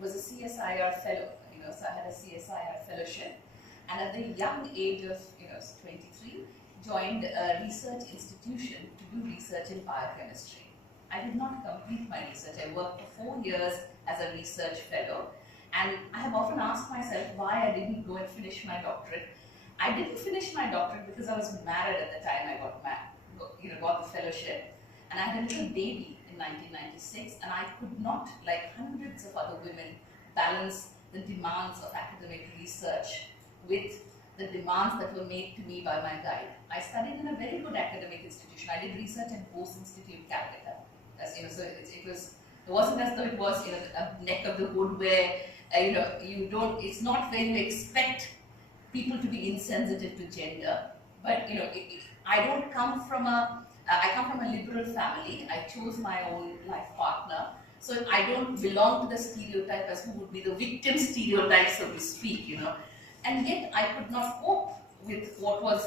was a CSIR fellow, so I had a CSIR fellowship, and at the young age of 23, joined a research institution to do research in biochemistry. I did not complete my research. I worked for 4 years as a research fellow, and I have often asked myself why I didn't go and finish my doctorate. I didn't finish my doctorate because I was married at the time I got the fellowship, and I had a little baby in 1996, and I could not, like hundreds of other women, balance the demands of academic research with the demands that were made to me by my guide. I studied in a very good academic institution. I did research at Bose Institute, Calcutta. So it wasn't as though it was a neck of the wood where it's not where you expect people to be insensitive to gender. But I come from a liberal family. I chose my own life partner. So I don't belong to the stereotype as who would be the victim stereotype, so to speak, And yet I could not cope with what was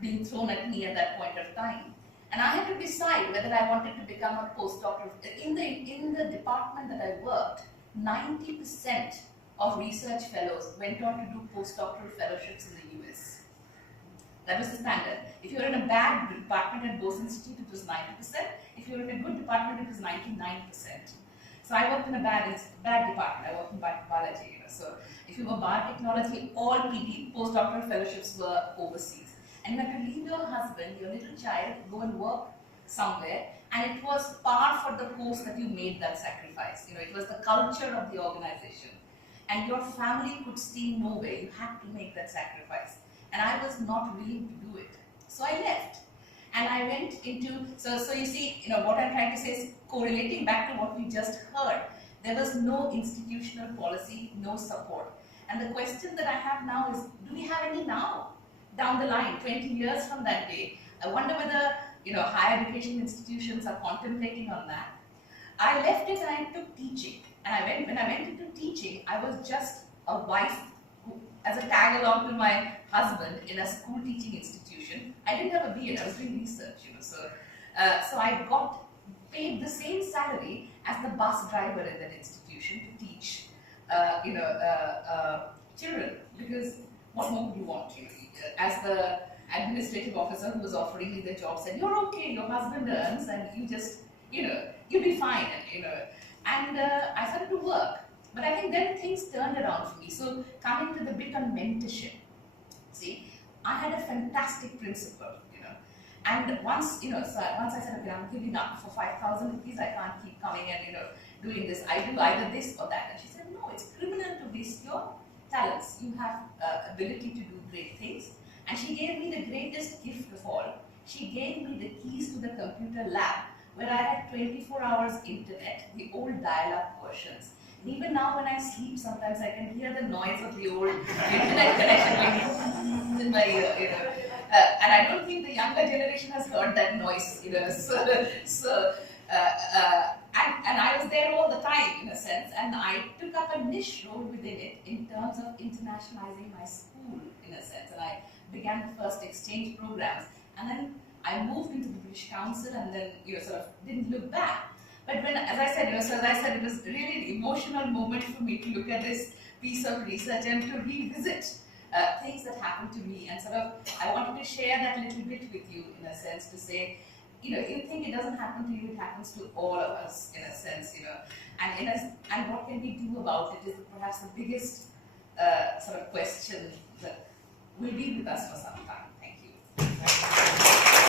being thrown at me at that point of time. And I had to decide whether I wanted to become a postdoctoral. In the department that I worked, 90% of research fellows went on to do postdoctoral fellowships in the US. That was the standard. If you were in a bad department at Bose Institute, it was 90%. If you were in a good department, it was 99%. So I worked in a bad department. I worked in biotechnology. So if you were biotechnology, all postdoctoral fellowships were overseas. And you had to leave your husband, your little child, go and work somewhere. And it was par for the course that you made that sacrifice. It was the culture of the organization. And your family could see no way. You had to make that sacrifice. And I was not willing to do it. So I left. And I went into, so you see, what I'm trying to say is correlating back to what we just heard. There was no institutional policy, no support. And the question that I have now is, do we have any now? Down the line, 20 years from that day. I wonder whether, higher education institutions are contemplating on that. I left it and I took teaching. And when I went into teaching, I was just a wife who, as a tag along to my husband in a school teaching institution. I didn't have a BA, I was doing research, So I got paid the same salary as the bus driver in that institution to teach, children. Because what more would you want? As the administrative officer who was offering me the job said, "You're okay. Your husband earns, and you just, you'll be fine." And I started to work. But I think then things turned around for me. So coming to the bit on mentorship, see, I had a fantastic principal, And once I said, okay, I'm giving up for 5,000 rupees, I can't keep coming and, doing this. I do either this or that. And she said, no, it's criminal to waste your talents. You have ability to do great things. And she gave me the greatest gift of all. She gave me the keys to the computer lab where I had 24 hours internet, the old dial-up versions. And even now when I sleep, sometimes I can hear the noise of the old internet connection in my ear, and I don't think the younger generation has heard that noise, and I was there all the time, in a sense, and I took up a niche role within it in terms of internationalizing my school, in a sense, and I began the first exchange programs, and then I moved into the British Council, and then sort of didn't look back. But as I said, it was really an emotional moment for me to look at this piece of research and to revisit things that happened to me, and sort of I wanted to share that little bit with you, in a sense, to say, you think it doesn't happen to you, it happens to all of us, in a sense, and what can we do about it is perhaps the biggest sort of question that will be with us for some time.